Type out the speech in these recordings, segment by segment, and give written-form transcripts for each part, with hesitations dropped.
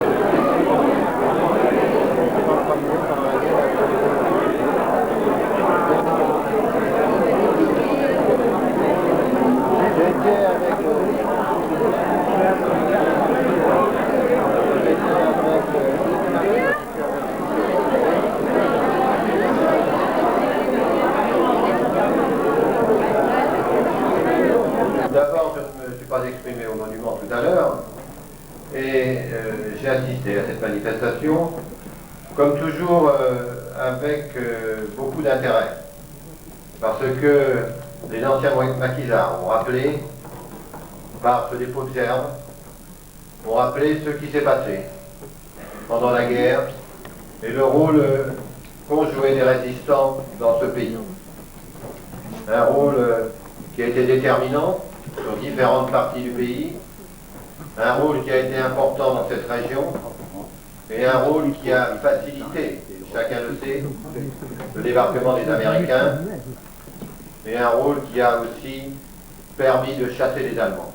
D'abord, je ne me suis pas exprimé au monument tout à l'heure et j'ai assisté à cette manifestation, comme toujours avec beaucoup d'intérêt, parce que les anciens maquisards ont rappelé, par ce dépôt de gerbe, ont rappelé ce qui s'est passé pendant la guerre et le rôle qu'ont joué les résistants dans ce pays. Un rôle qui a été déterminant sur différentes parties du pays, un rôle qui a été important dans cette région et un rôle qui a facilité, chacun le sait, le débarquement des Américains et un rôle qui a aussi permis de chasser les Allemands,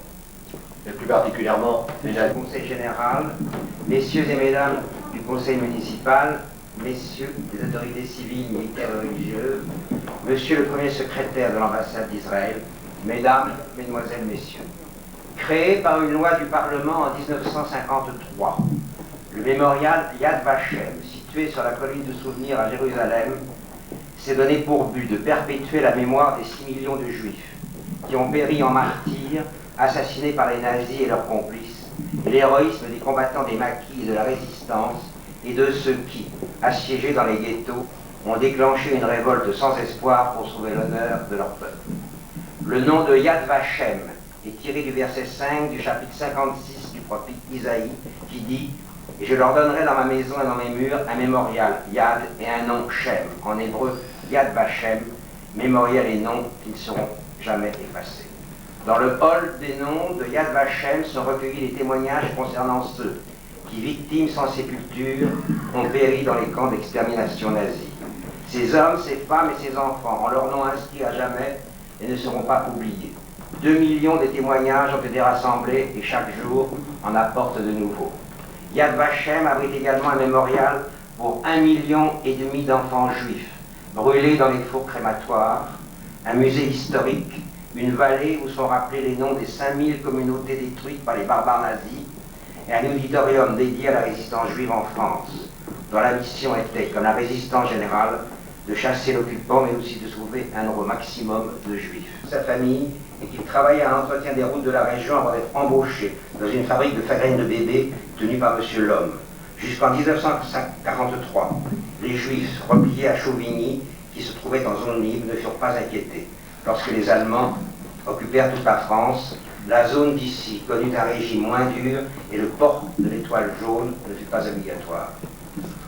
et plus particulièrement les nazis. Conseil général, messieurs et mesdames du conseil municipal, messieurs des autorités civiles, militaires et religieuses, monsieur le premier secrétaire de l'ambassade d'Israël, mesdames, mesdemoiselles, messieurs. Créé par une loi du Parlement en 1953, le mémorial Yad Vashem, situé sur la colline du souvenir à Jérusalem, s'est donné pour but de perpétuer la mémoire des 6 millions de Juifs qui ont péri en martyrs, assassinés par les nazis et leurs complices, et l'héroïsme des combattants des maquis et de la résistance et de ceux qui, assiégés dans les ghettos, ont déclenché une révolte sans espoir pour sauver l'honneur de leur peuple. Le nom de Yad Vashem est tiré du verset 5 du chapitre 56 du prophète Isaïe qui dit « Et je leur donnerai dans ma maison et dans mes murs un mémorial, Yad, et un nom, Shem, en hébreu Yad Vashem, mémorial et nom qui ne seront jamais effacés. » Dans le hall des noms de Yad Vashem sont recueillis les témoignages concernant ceux qui, victimes sans sépulture, ont péri dans les camps d'extermination nazis. Ces hommes, ces femmes et ces enfants ont leur nom inscrit à jamais et ne seront pas oubliés. 2 millions de témoignages ont été rassemblés et chaque jour en apporte de nouveaux. Yad Vashem abrite également un mémorial pour 1,5 million d'enfants juifs brûlés dans les fours crématoires, un musée historique, une vallée où sont rappelés les noms des 5000 communautés détruites par les barbares nazis, et un auditorium dédié à la résistance juive en France, dont la mission était, comme la résistance générale, de chasser l'occupant, mais aussi de sauver un nombre maximum de juifs. Sa famille, et qu'il travaillait à l'entretien des routes de la région avant d'être embauché dans une fabrique de farine de bébé tenue par M. Lhomme. Jusqu'en 1943, les Juifs repliés à Chauvigny, qui se trouvaient en zone libre, ne furent pas inquiétés. Lorsque les Allemands occupèrent toute la France, la zone d'ici connut un régime moins dur et le port de l'étoile jaune ne fut pas obligatoire.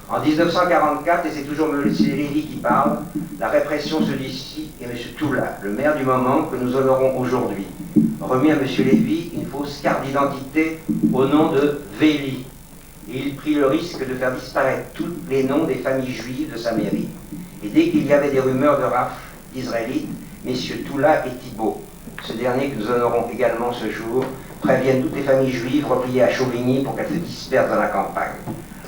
En 1944, et c'est toujours M. Lévy qui parle, la répression se dissit et M. Toula, le maire du moment que nous honorons aujourd'hui, remit à M. Lévy une fausse carte d'identité au nom de Véli. Et il prit le risque de faire disparaître tous les noms des familles juives de sa mairie. Et dès qu'il y avait des rumeurs de rafles d'Israélites, M. Toula et Thibault, ce dernier que nous honorons également ce jour, préviennent toutes les familles juives repliées à Chauvigny pour qu'elles se dispersent dans la campagne.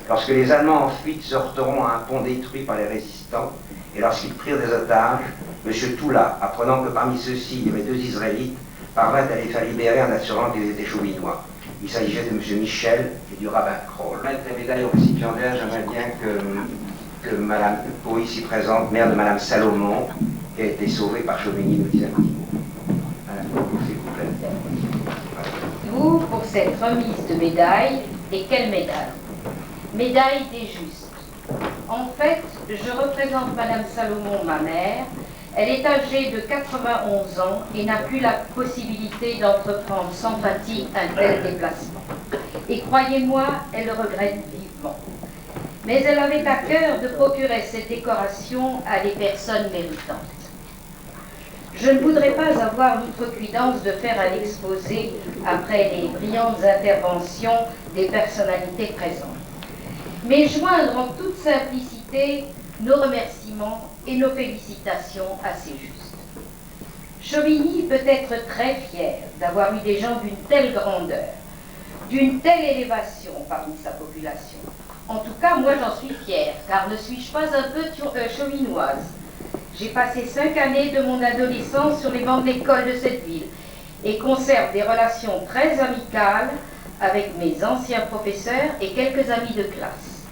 Lorsque les Allemands en fuite se heurteront à un pont détruit par les résistants, et lorsqu'ils prirent des otages, M. Toula, apprenant que parmi ceux-ci il y avait 2 Israélites, parvint à les faire libérer en assurant qu'ils étaient chauvinois. Il s'agissait de M. Michel et du rabbin Kroll. Mettre les médailles aux récipiendaires, j'aimerais bien que Mme Pau, ici présente, mère de Mme Salomon, qui a été sauvée par Chauvigny, nous dise un petit mot. Mme Pau, s'il vous plaît. Vous, pour cette remise de médailles, et quelle médaille? Médaille des justes. En fait, je représente Madame Salomon, ma mère. Elle est âgée de 91 ans et n'a plus la possibilité d'entreprendre sans fatigue un tel déplacement. Et croyez-moi, elle le regrette vivement. Mais elle avait à cœur de procurer cette décoration à des personnes méritantes. Je ne voudrais pas avoir l'outrecuidance de faire un exposé après les brillantes interventions des personnalités présentes, mais joindre en toute simplicité nos remerciements et nos félicitations à ces justes. Chauvigny peut être très fier d'avoir eu des gens d'une telle grandeur, d'une telle élévation parmi sa population. En tout cas, moi j'en suis fière, car ne suis-je pas un peu chauvinoise? J'ai passé 5 années de mon adolescence sur les bancs de l'école de cette ville et conserve des relations très amicales avec mes anciens professeurs et quelques amis de classe.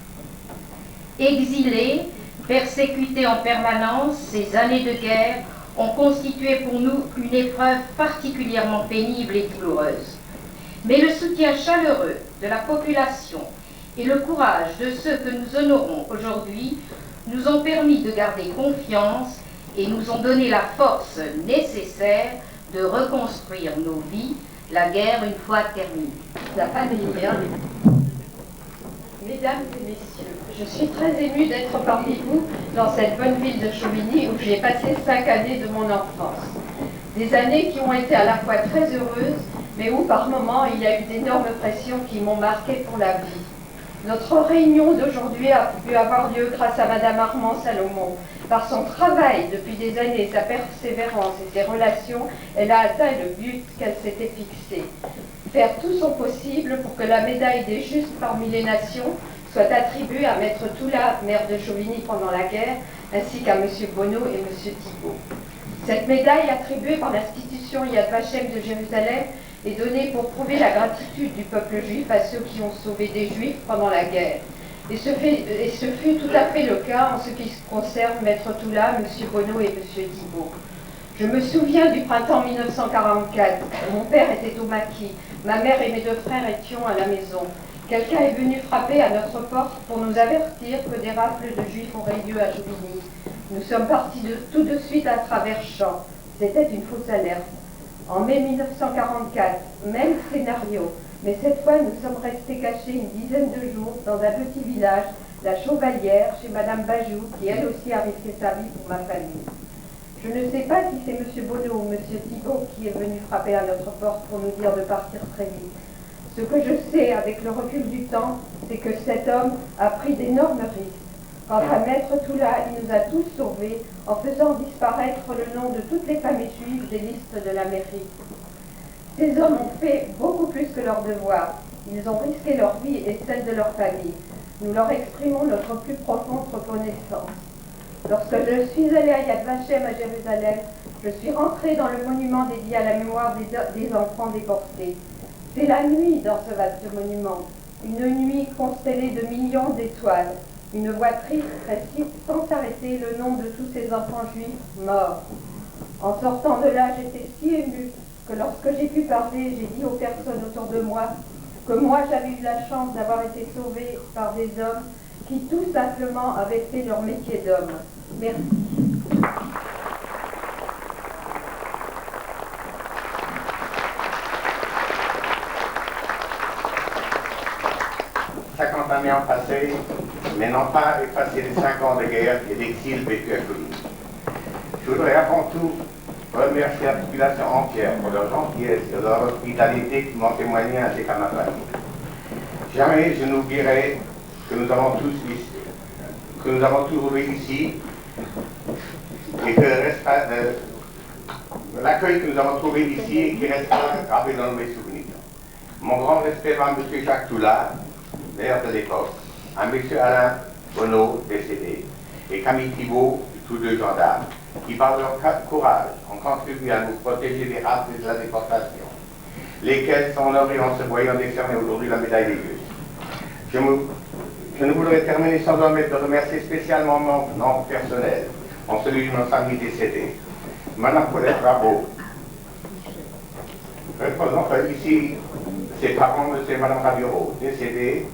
Exilés, persécutés en permanence, ces années de guerre ont constitué pour nous une épreuve particulièrement pénible et douloureuse. Mais le soutien chaleureux de la population et le courage de ceux que nous honorons aujourd'hui nous ont permis de garder confiance et nous ont donné la force nécessaire de reconstruire nos vies, la guerre une fois terminée. La famille. Mesdames et messieurs, je suis très émue d'être parmi vous dans cette bonne ville de Chauvigny où j'ai passé 5 années de mon enfance. Des années qui ont été à la fois très heureuses, mais où par moments il y a eu d'énormes pressions qui m'ont marqué pour la vie. Notre réunion d'aujourd'hui a pu avoir lieu grâce à Madame Armand Salomon. Par son travail depuis des années, sa persévérance et ses relations, elle a atteint le but qu'elle s'était fixé. Faire tout son possible pour que la médaille des justes parmi les nations soit attribuée à Maître Toula, maire de Chauvigny pendant la guerre, ainsi qu'à M. Bonneau et M. Thibault. Cette médaille, attribuée par l'institution Yad Vashem de Jérusalem, est donnée pour prouver la gratitude du peuple juif à ceux qui ont sauvé des juifs pendant la guerre. Et ce fut tout à fait le cas en ce qui concerne Maître Toula, M. Bonneau et M. Thibault. Je me souviens du printemps 1944. Mon père était au maquis. Ma mère et mes 2 frères étions à la maison. Quelqu'un est venu frapper à notre porte pour nous avertir que des rafles de juifs auraient lieu à Chauvigny. Nous sommes partis tout de suite à travers champs. C'était une fausse alerte. En mai 1944, même scénario, mais cette fois nous sommes restés cachés une dizaine de jours dans un petit village, la Chauvalière, chez Madame Bajou, qui elle aussi a risqué sa vie pour ma famille. Je ne sais pas si c'est M. Bonneau ou M. Thibault qui est venu frapper à notre porte pour nous dire de partir très vite. Ce que je sais avec le recul du temps, c'est que cet homme a pris d'énormes risques. Quant à Maître Toula, il nous a tous sauvés en faisant disparaître le nom de toutes les familles juives des listes de la mairie. Ces hommes ont fait beaucoup plus que leur devoir. Ils ont risqué leur vie et celle de leur famille. Nous leur exprimons notre plus profonde reconnaissance. Lorsque je suis allée à Yad Vashem à Jérusalem, je suis rentrée dans le monument dédié à la mémoire des enfants déportés. C'est la nuit dans ce vaste monument, une nuit constellée de millions d'étoiles. Une voix triste récite sans s'arrêter le nom de tous ces enfants juifs morts. En sortant de là, j'étais si émue que lorsque j'ai pu parler, j'ai dit aux personnes autour de moi que moi j'avais eu la chance d'avoir été sauvée par des hommes qui tout simplement avaient fait leur métier d'homme. Merci. Années ont passé, mais n'ont pas effacé les 5 ans de guerre et d'exil vécu à Chauvigny. Je voudrais avant tout remercier la population entière pour leur gentillesse et leur hospitalité qui m'ont témoigné ainsi qu'à ma famille. Jamais je n'oublierai que nous avons trouvé ici et que l'accueil que nous avons trouvé ici et qui restera gravé dans mes souvenirs. Mon grand respect va à M. Jacques Toula, maire de l'époque, à M. Alain Bonneau, décédé, et Camille Thibault, tous 2 gendarmes, qui par leur courage ont contribué à nous protéger des rafles et de la déportation, lesquels sont honorés en se voyant décerner aujourd'hui la médaille des justes. Je ne voudrais terminer sans omettre de remercier spécialement mon nom personnel, en celui de ma famille décédée, Madame Paulette Rabot, représentant ici ses parents, M. et Madame Rabiero, décédés,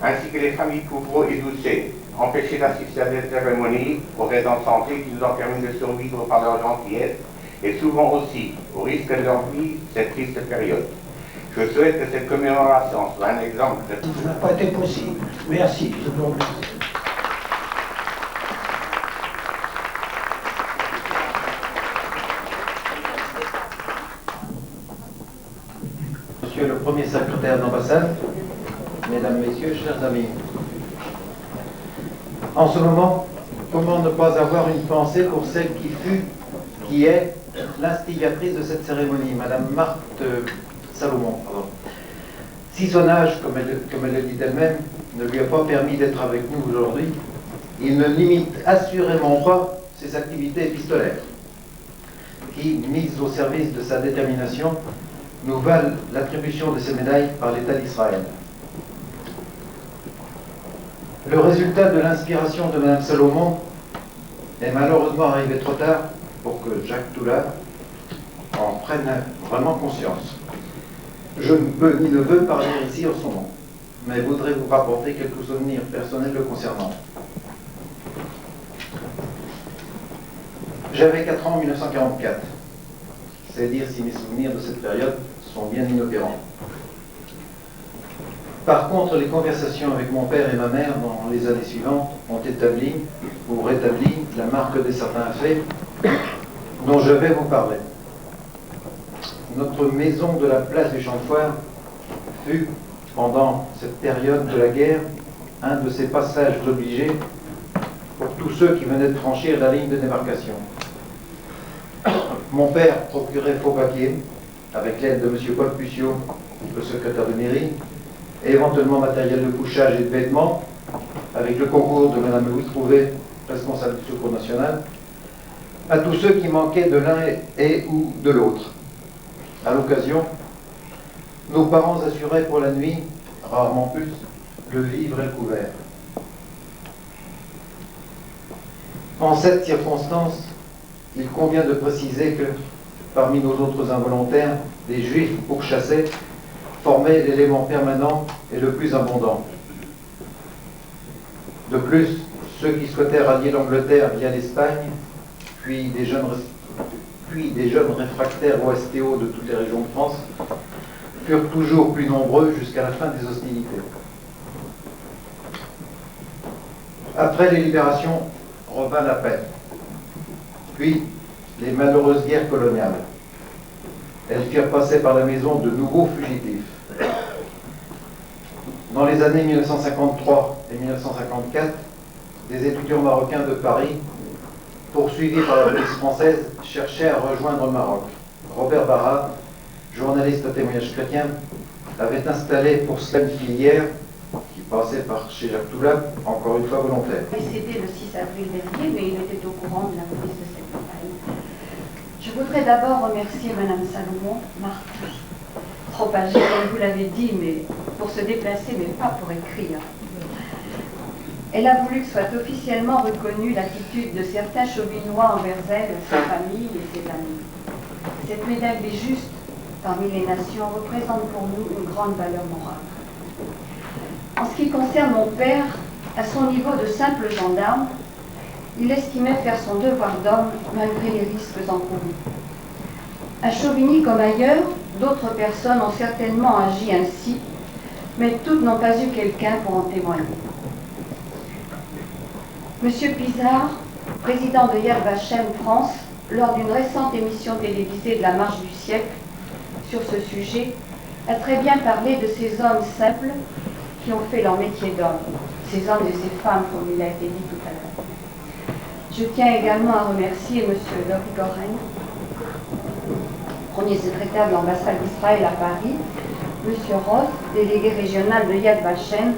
ainsi que les familles Couvreau et Doucet, empêchés d'assister à des cérémonies aux raisons de santé qui nous ont permis de survivre par leur gentillesse et souvent aussi, au risque de leur vie, cette triste période. Je souhaite que cette commémoration soit un exemple de... Ça n'a pas été possible. Merci, je vous remercie. Monsieur le premier secrétaire de l'ambassade, Mesdames, Messieurs, chers amis, en ce moment, comment ne pas avoir une pensée pour celle qui est l'instigatrice de cette cérémonie, Madame Marthe Salomon. Si son âge, comme elle le dit elle-même, ne lui a pas permis d'être avec nous aujourd'hui, il ne limite assurément pas ses activités épistolaires, qui, mises au service de sa détermination, nous valent l'attribution de ces médailles par l'État d'Israël. Le résultat de l'inspiration de Mme Salomon est malheureusement arrivé trop tard pour que Jacques Toula en prenne vraiment conscience. Je ne peux ni ne veux parler ici en son nom, mais voudrais vous rapporter quelques souvenirs personnels le concernant. J'avais 4 ans en 1944. C'est dire si mes souvenirs de cette période sont bien inopérants. Par contre, les conversations avec mon père et ma mère dans les années suivantes ont établi ou rétabli la marque de certains faits dont je vais vous parler. Notre maison de la place du Champ-de-Foire fut, pendant cette période de la guerre, un de ces passages obligés pour tous ceux qui venaient de franchir la ligne de démarcation. Mon père procurait faux papiers, avec l'aide de M. Paul Puciot, le secrétaire de mairie, et éventuellement matériel de couchage et de vêtements, avec le concours de Mme Louis Trouvé, responsable du Secours national, à tous ceux qui manquaient de l'un et ou de l'autre. À l'occasion, nos parents assuraient pour la nuit, rarement plus, le vivre et le couvert. En cette circonstance, il convient de préciser que, parmi nos autres involontaires, les Juifs pourchassés formaient l'élément permanent et le plus abondant. De plus, ceux qui souhaitaient rallier l'Angleterre via l'Espagne, puis des jeunes réfractaires au STO de toutes les régions de France, furent toujours plus nombreux jusqu'à la fin des hostilités. Après les libérations, revint la paix, puis les malheureuses guerres coloniales. Elles firent passer par la maison de nouveaux fugitifs. Dans les années 1953 et 1954, des étudiants marocains de Paris, poursuivis par la police française, cherchaient à rejoindre le Maroc. Robert Barra, journaliste à témoignage chrétien, avait installé pour cela une filière qui passait par chez Jacques Toula, encore une fois volontaire. C'était le 6 avril dernier, mais il était au courant de la police de cette campagne. Je voudrais d'abord remercier Mme Salomon, Martin, trop âgée, comme vous l'avez dit, mais pour se déplacer, mais pas pour écrire. Elle a voulu que soit officiellement reconnue l'attitude de certains chauvinois envers elle, sa famille et ses amis. Cette médaille des justes, parmi les nations, représente pour nous une grande valeur morale. En ce qui concerne mon père, à son niveau de simple gendarme, il estimait faire son devoir d'homme malgré les risques encourus. À Chauvigny comme ailleurs, d'autres personnes ont certainement agi ainsi, mais toutes n'ont pas eu quelqu'un pour en témoigner. Monsieur Pizarre, président de Yad Vashem France, lors d'une récente émission télévisée de la Marche du siècle sur ce sujet, a très bien parlé de ces hommes simples qui ont fait leur métier d'homme, ces hommes et ces femmes, comme il a été dit tout à l'heure. Je tiens également à remercier M. Laurie Goren, premier secrétaire de l'ambassade d'Israël à Paris, M. Ross, délégué régional de Yad Vashem,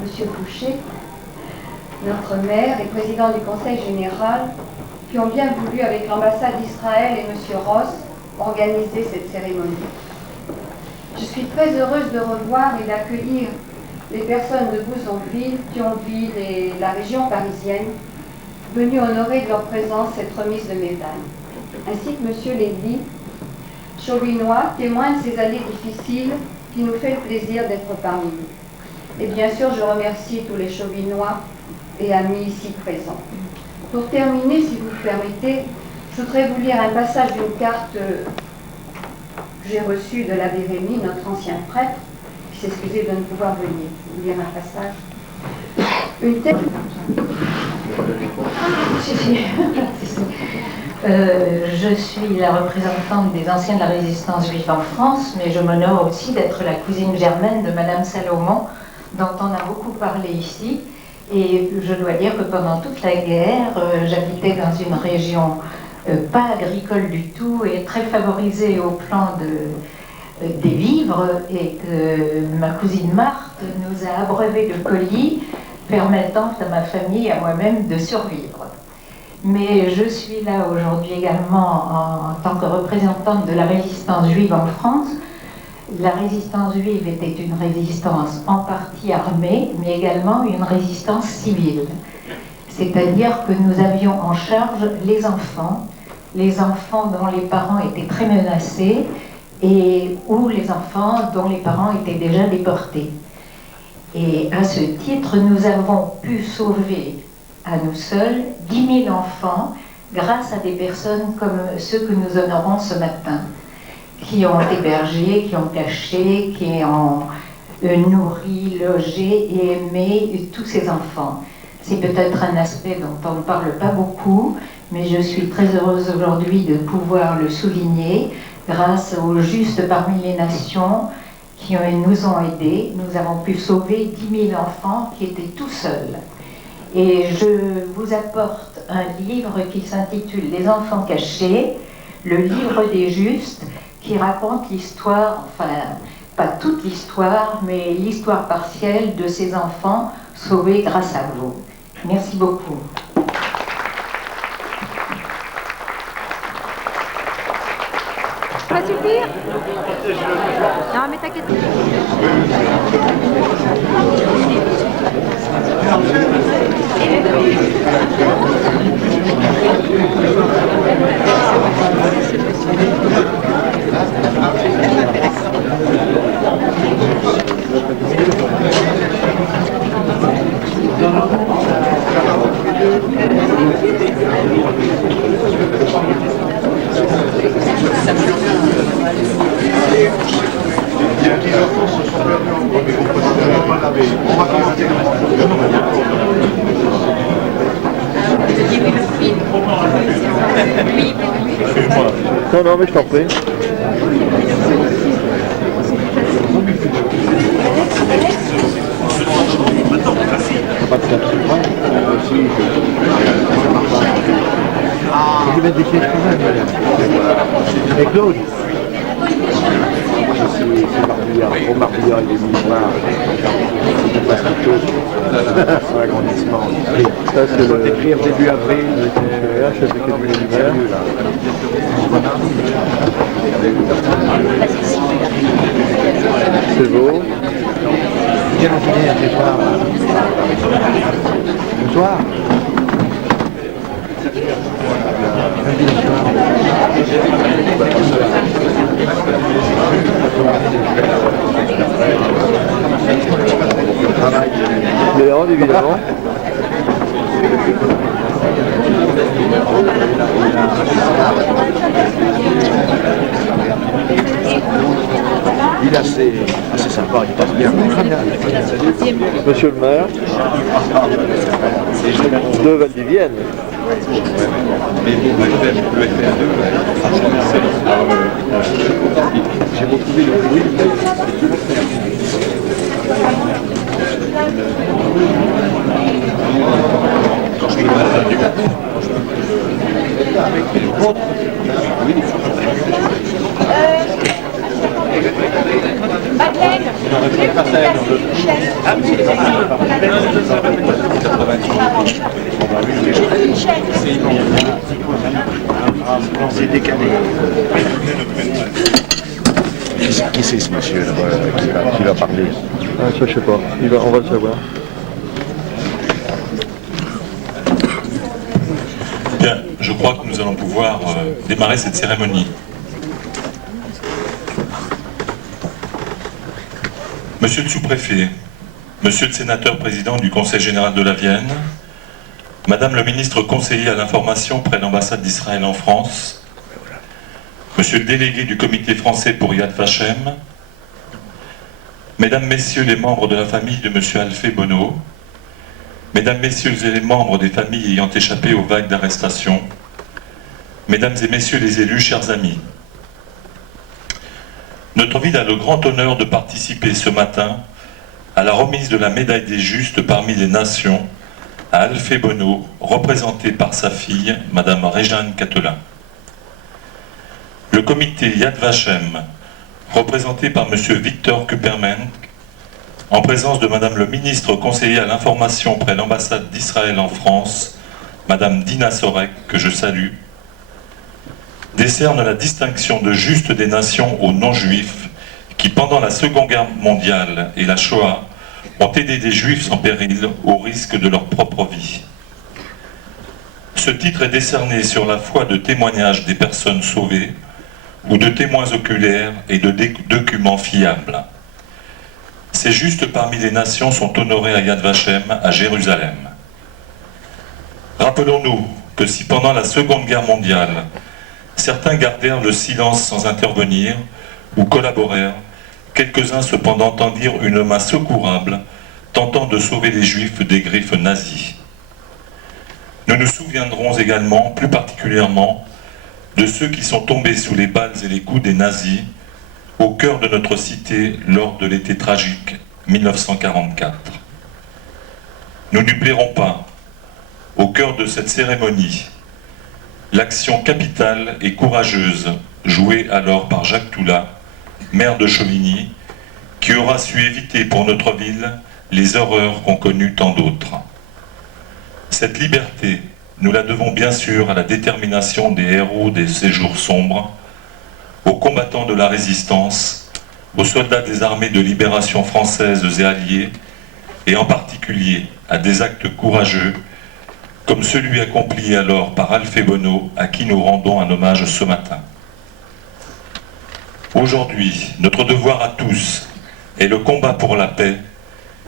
M. Boucher, notre maire et président du Conseil général, qui ont bien voulu, avec l'ambassade d'Israël et M. Ross, organiser cette cérémonie. Je suis très heureuse de revoir et d'accueillir les personnes de Bouzonville, Thionville et la région parisienne, venues honorer de leur présence cette remise de médaille, ainsi que M. Lévy, chauvinois, témoin de ces années difficiles, qui nous fait le plaisir d'être parmi nous. Et bien sûr, je remercie tous les chauvinois et amis ici présents. Pour terminer, si vous le permettez, je voudrais vous lire un passage d'une carte que j'ai reçue de l'abbé Rémy, notre ancien prêtre, qui s'excusait de ne pouvoir venir. Je vais vous lire un passage. Une telle... Je suis la représentante des anciens de la résistance juive en France, mais je m'honore aussi d'être la cousine germaine de Madame Salomon, dont on a beaucoup parlé ici. Et je dois dire que pendant toute la guerre, j'habitais dans une région pas agricole du tout et très favorisée au plan des vivres et que ma cousine Marthe nous a abreuvé de colis permettant à ma famille et à moi-même de survivre. Mais je suis là aujourd'hui également en tant que représentante de la résistance juive en France. La résistance juive était une résistance en partie armée, mais également une résistance civile. C'est-à-dire que nous avions en charge les enfants dont les parents étaient très menacés ou les enfants dont les parents étaient déjà déportés. Et à ce titre, nous avons pu sauver à nous seuls 10 000 enfants grâce à des personnes comme ceux que nous honorons ce matin, qui ont hébergé, qui ont caché, qui ont nourri, logé et aimé tous ces enfants. C'est peut-être un aspect dont on ne parle pas beaucoup, mais je suis très heureuse aujourd'hui de pouvoir le souligner grâce aux Justes parmi les nations qui nous ont aidés. Nous avons pu sauver 10 000 enfants qui étaient tout seuls. Et je vous apporte un livre qui s'intitule « Les enfants cachés », le livre des Justes, qui raconte l'histoire, enfin, pas toute l'histoire, mais l'histoire partielle de ces enfants sauvés grâce à vous. Merci beaucoup. Ça va suffire? Non, mais t'inquiète. Non, non, mais je t'en prie. Pas de ça. Je vais mettre des pièces quand même, madame. Et Claude. Au Marbillard, il est mis noir. C'est pas quelque chose. C'est un agrandissement. Ça, c'est le écrire début avril. Je sais que du l'hiver. C'est beau. Quel dîner à ce soir? Bonsoir. Léon, évidemment. Il est assez sympa, il passe bien. Monsieur le maire de Valdivienne. J'ai retrouvé le bruit. C'est décalé. Qui c'est ce monsieur qui va parler? Ah, ça je sais pas, on va le savoir. Bien, je crois que nous allons pouvoir démarrer cette cérémonie. Monsieur le sous-préfet, monsieur le sénateur président du Conseil général de la Vienne, madame le ministre conseiller à l'information près de l'ambassade d'Israël en France, monsieur le délégué du comité français pour Yad Vashem, mesdames, messieurs les membres de la famille de monsieur Alfé Bono, mesdames, messieurs les membres des familles ayant échappé aux vagues d'arrestation, mesdames et messieurs les élus, chers amis, notre ville a le grand honneur de participer ce matin à la remise de la médaille des Justes parmi les nations à Alfé Bono, représenté par sa fille, madame Réjeanne Catelin. Le comité Yad Vashem représenté par M. Victor Kupperman, en présence de Madame le ministre conseiller à l'information près l'ambassade d'Israël en France, Madame Dina Sorek, que je salue, décerne la distinction de juste des nations aux non-juifs qui, pendant la Seconde Guerre mondiale et la Shoah, ont aidé des juifs en péril au risque de leur propre vie. Ce titre est décerné sur la foi de témoignages des personnes sauvées ou de témoins oculaires et de documents fiables. Ces justes parmi les nations sont honorés à Yad Vashem à Jérusalem. Rappelons-nous que si pendant la Seconde Guerre mondiale, certains gardèrent le silence sans intervenir ou collaborèrent, quelques-uns cependant tendirent une main secourable, tentant de sauver les Juifs des griffes nazies. Nous nous souviendrons également, plus particulièrement, de ceux qui sont tombés sous les balles et les coups des nazis au cœur de notre cité lors de l'été tragique 1944. Nous n'oublierons pas, au cœur de cette cérémonie, l'action capitale et courageuse jouée alors par Jacques Toula, maire de Chauvigny, qui aura su éviter pour notre ville les horreurs qu'ont connues tant d'autres. Cette liberté, nous la devons bien sûr à la détermination des héros des séjours sombres, aux combattants de la résistance, aux soldats des armées de libération françaises et alliées, et en particulier à des actes courageux, comme celui accompli alors par Alphée Bonneau, à qui nous rendons un hommage ce matin. Aujourd'hui, notre devoir à tous est le combat pour la paix,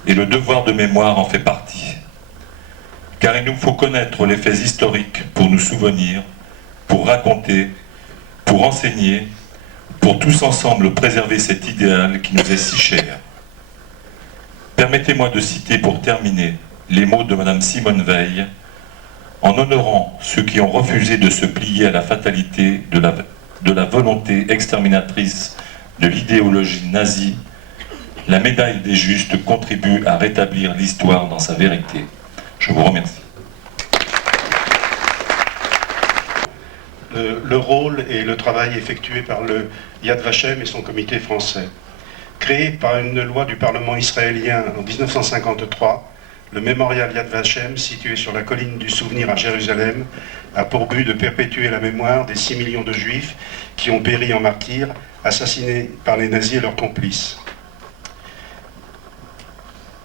et le devoir de mémoire en fait partie. Car il nous faut connaître les faits historiques pour nous souvenir, pour raconter, pour enseigner, pour tous ensemble préserver cet idéal qui nous est si cher. Permettez-moi de citer pour terminer les mots de Madame Simone Veil, en honorant ceux qui ont refusé de se plier à la fatalité de la volonté exterminatrice de l'idéologie nazie. La médaille des justes contribue à rétablir l'histoire dans sa vérité. Je vous remercie. Le rôle et le travail effectué par le Yad Vashem et son comité français. Créé par une loi du Parlement israélien en 1953, le mémorial Yad Vashem, situé sur la colline du Souvenir à Jérusalem, a pour but de perpétuer la mémoire des 6 millions de Juifs qui ont péri en martyrs, assassinés par les nazis et leurs complices.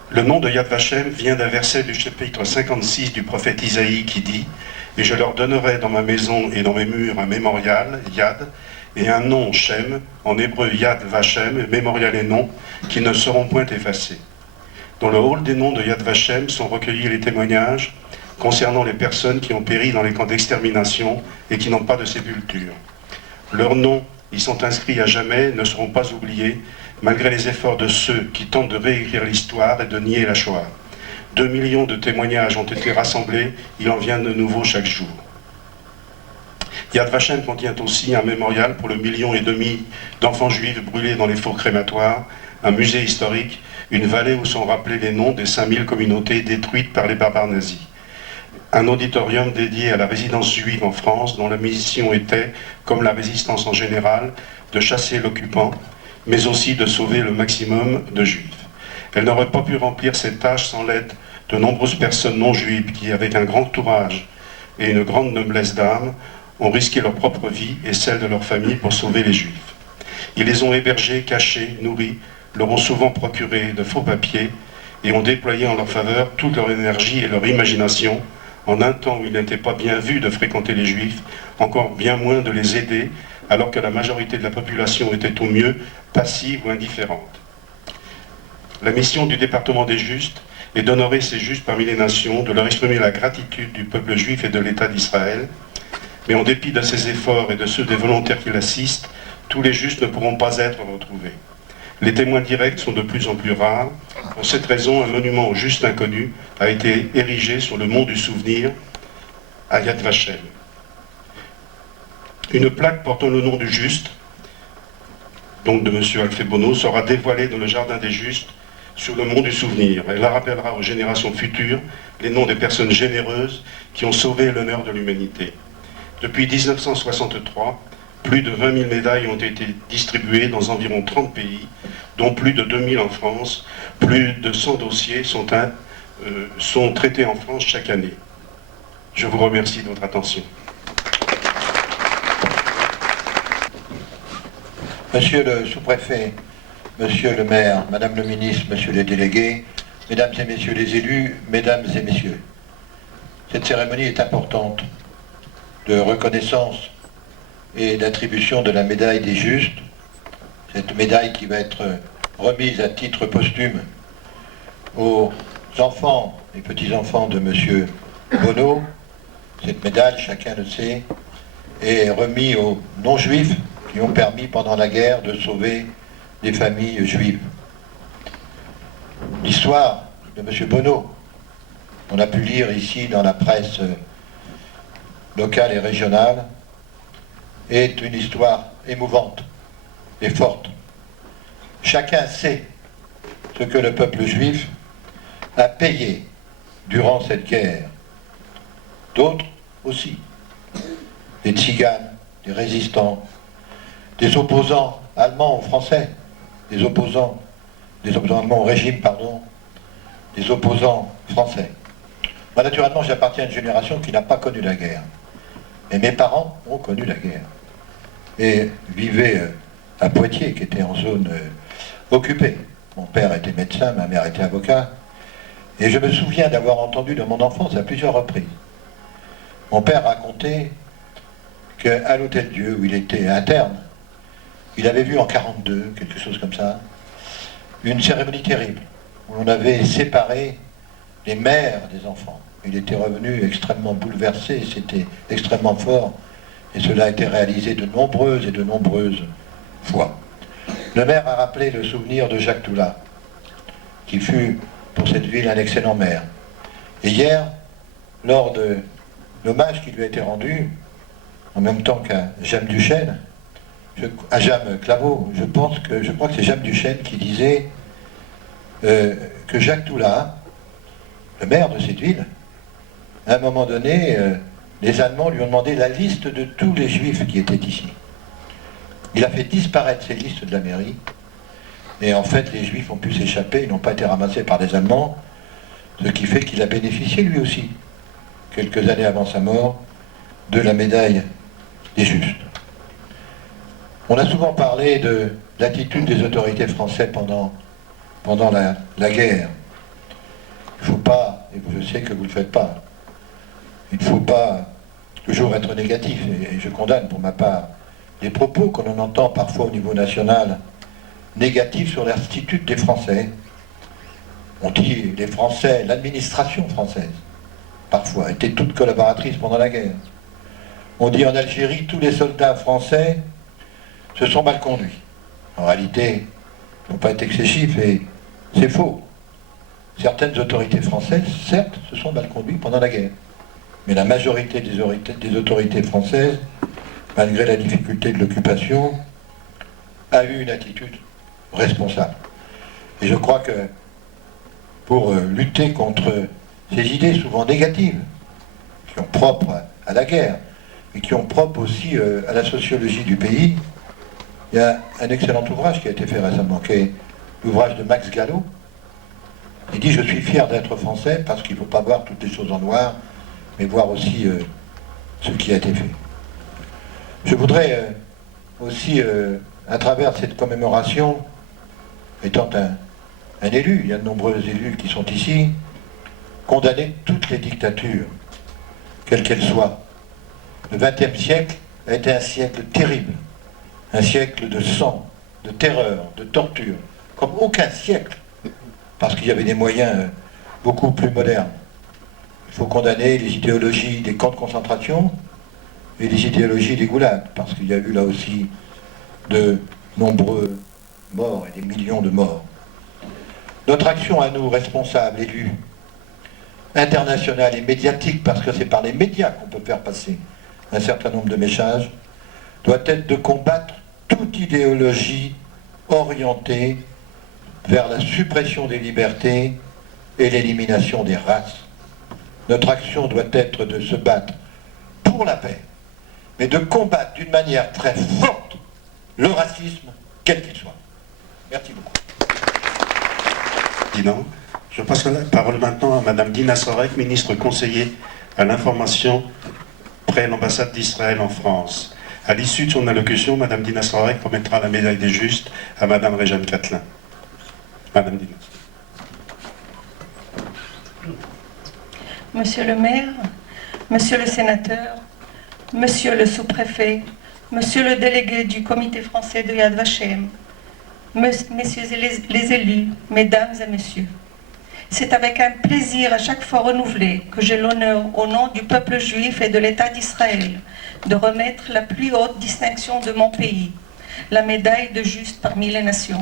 Le nom de Yad Vashem vient d'un verset du chapitre 56 du prophète Isaïe qui dit « Et je leur donnerai dans ma maison et dans mes murs un mémorial, Yad, et un nom, Shem, en hébreu Yad Vashem, mémorial et nom, qui ne seront point effacés. » Dans le hall des noms de Yad Vashem sont recueillis les témoignages concernant les personnes qui ont péri dans les camps d'extermination et qui n'ont pas de sépulture. Leurs noms y sont inscrits à jamais, ne seront pas oubliés, malgré les efforts de ceux qui tentent de réécrire l'histoire et de nier la Shoah. 2 millions de témoignages ont été rassemblés, il en vient de nouveau chaque jour. Yad Vashem contient aussi un mémorial pour le 1,5 million d'enfants juifs brûlés dans les fours crématoires, un musée historique, une vallée où sont rappelés les noms des 5000 communautés détruites par les barbares nazis. Un auditorium dédié à la résidence juive en France, dont la mission était, comme la résistance en général, de chasser l'occupant, mais aussi de sauver le maximum de juifs. Elle n'aurait pas pu remplir cette tâche sans l'aide de nombreuses personnes non juives qui, avec un grand courage et une grande noblesse d'âme, ont risqué leur propre vie et celle de leur famille pour sauver les juifs. Ils les ont hébergés, cachés, nourris, leur ont souvent procuré de faux papiers et ont déployé en leur faveur toute leur énergie et leur imagination en un temps où il n'était pas bien vu de fréquenter les juifs, encore bien moins de les aider, alors que la majorité de la population était au mieux passive ou indifférente. La mission du département des justes est d'honorer ces justes parmi les nations, de leur exprimer la gratitude du peuple juif et de l'État d'Israël. Mais en dépit de ces efforts et de ceux des volontaires qui l'assistent, tous les justes ne pourront pas être retrouvés. Les témoins directs sont de plus en plus rares. Pour cette raison, un monument aux justes inconnus a été érigé sur le mont du Souvenir à Yad Vashem. Une plaque portant le nom du juste, donc de M. Alphée Bonneau, sera dévoilée dans le jardin des justes sur le mont du Souvenir. Elle rappellera aux générations futures les noms des personnes généreuses qui ont sauvé l'honneur de l'humanité. Depuis 1963, Plus de 20 000 médailles ont été distribuées dans environ 30 pays, dont plus de 2 000 en France. Plus de 100 dossiers sont traités en France chaque année. Je vous remercie de votre attention. Monsieur le sous-préfet, monsieur le maire, madame le ministre, monsieur les délégués, mesdames et messieurs les élus, mesdames et messieurs, cette cérémonie est importante de reconnaissance et d'attribution de la médaille des justes, cette médaille qui va être remise à titre posthume aux enfants et petits-enfants de monsieur Bonneau. Cette médaille, chacun le sait, est remise aux non-juifs qui ont permis pendant la guerre de sauver des familles juives. L'histoire de M. Bonneau, on a pu lire ici dans la presse locale et régionale, est une histoire émouvante et forte. Chacun sait ce que le peuple juif a payé durant cette guerre. D'autres aussi. Des tziganes, des résistants, des opposants allemands aux Français, des opposants allemands au régime, pardon, des opposants français. Moi, naturellement, j'appartiens à une génération qui n'a pas connu la guerre. Et mes parents ont connu la guerre. Et vivaient à Poitiers, qui était en zone occupée. Mon père était médecin, ma mère était avocat. Et je me souviens d'avoir entendu dans mon enfance à plusieurs reprises. Mon père racontait qu'à l'Hôtel-Dieu, où il était interne, il avait vu en 1942, quelque chose comme ça, une cérémonie terrible, où on avait séparé les mères des enfants. Il était revenu extrêmement bouleversé, c'était extrêmement fort, et cela a été réalisé de nombreuses et de nombreuses fois. Le maire a rappelé le souvenir de Jacques Toula, qui fut pour cette ville un excellent maire. Et hier, lors de l'hommage qui lui a été rendu, en même temps qu'à Jeanne Duchesne, à Jeanne Claveau, je crois que c'est Jeanne Duchesne qui disait que Jacques Toula, le maire de cette ville, à un moment donné, les Allemands lui ont demandé la liste de tous les Juifs qui étaient ici. Il a fait disparaître ces listes de la mairie, et en fait les Juifs ont pu s'échapper, ils n'ont pas été ramassés par les Allemands, ce qui fait qu'il a bénéficié lui aussi, quelques années avant sa mort, de la médaille des justes. On a souvent parlé de l'attitude des autorités françaises pendant la guerre. Il ne faut pas, et je sais que vous ne le faites pas, il ne faut pas toujours être négatif, et je condamne pour ma part les propos qu'on en entend parfois au niveau national, négatifs sur l'attitude des Français. On dit les Français, l'administration française, parfois, était toute collaboratrice pendant la guerre. On dit en Algérie, tous les soldats français se sont mal conduits. En réalité, il ne faut pas être excessif, et c'est faux. Certaines autorités françaises, certes, se sont mal conduites pendant la guerre. Mais la majorité des autorités françaises, malgré la difficulté de l'occupation, a eu une attitude responsable. Et je crois que pour lutter contre ces idées souvent négatives, qui sont propres à la guerre, et qui sont propres aussi à la sociologie du pays, il y a un excellent ouvrage qui a été fait récemment, qui est l'ouvrage de Max Gallo. Il dit « Je suis fier d'être français parce qu'il ne faut pas voir toutes les choses en noir, mais voir aussi ce qui a été fait. » Je voudrais aussi, à travers cette commémoration, étant un élu, il y a de nombreux élus qui sont ici, condamner toutes les dictatures, quelles qu'elles soient. Le XXe siècle a été un siècle terrible, un siècle de sang, de terreur, de torture, comme aucun siècle, parce qu'il y avait des moyens beaucoup plus modernes. Il faut condamner les idéologies des camps de concentration et les idéologies des goulags, parce qu'il y a eu là aussi de nombreux morts et des millions de morts. Notre action à nous, responsables, élus, internationale et médiatique, parce que c'est par les médias qu'on peut faire passer un certain nombre de messages, doit être de combattre toute idéologie orientée vers la suppression des libertés et l'élimination des races. Notre action doit être de se battre pour la paix mais de combattre d'une manière très forte le racisme, quel qu'il soit. Merci beaucoup. Président, je passe la parole maintenant à Madame Dina Sorek, ministre conseiller à l'information près l'ambassade d'Israël en France. À l'issue de son allocution, Madame Dina Sorek remettra la médaille des Justes à Madame Réjeanne Catelin. Madame Dina. Monsieur le maire, monsieur le sénateur, monsieur le sous-préfet, monsieur le délégué du comité français de Yad Vashem, messieurs les élus, mesdames et messieurs, c'est avec un plaisir à chaque fois renouvelé que j'ai l'honneur, au nom du peuple juif et de l'État d'Israël, de remettre la plus haute distinction de mon pays, la médaille de Juste parmi les nations.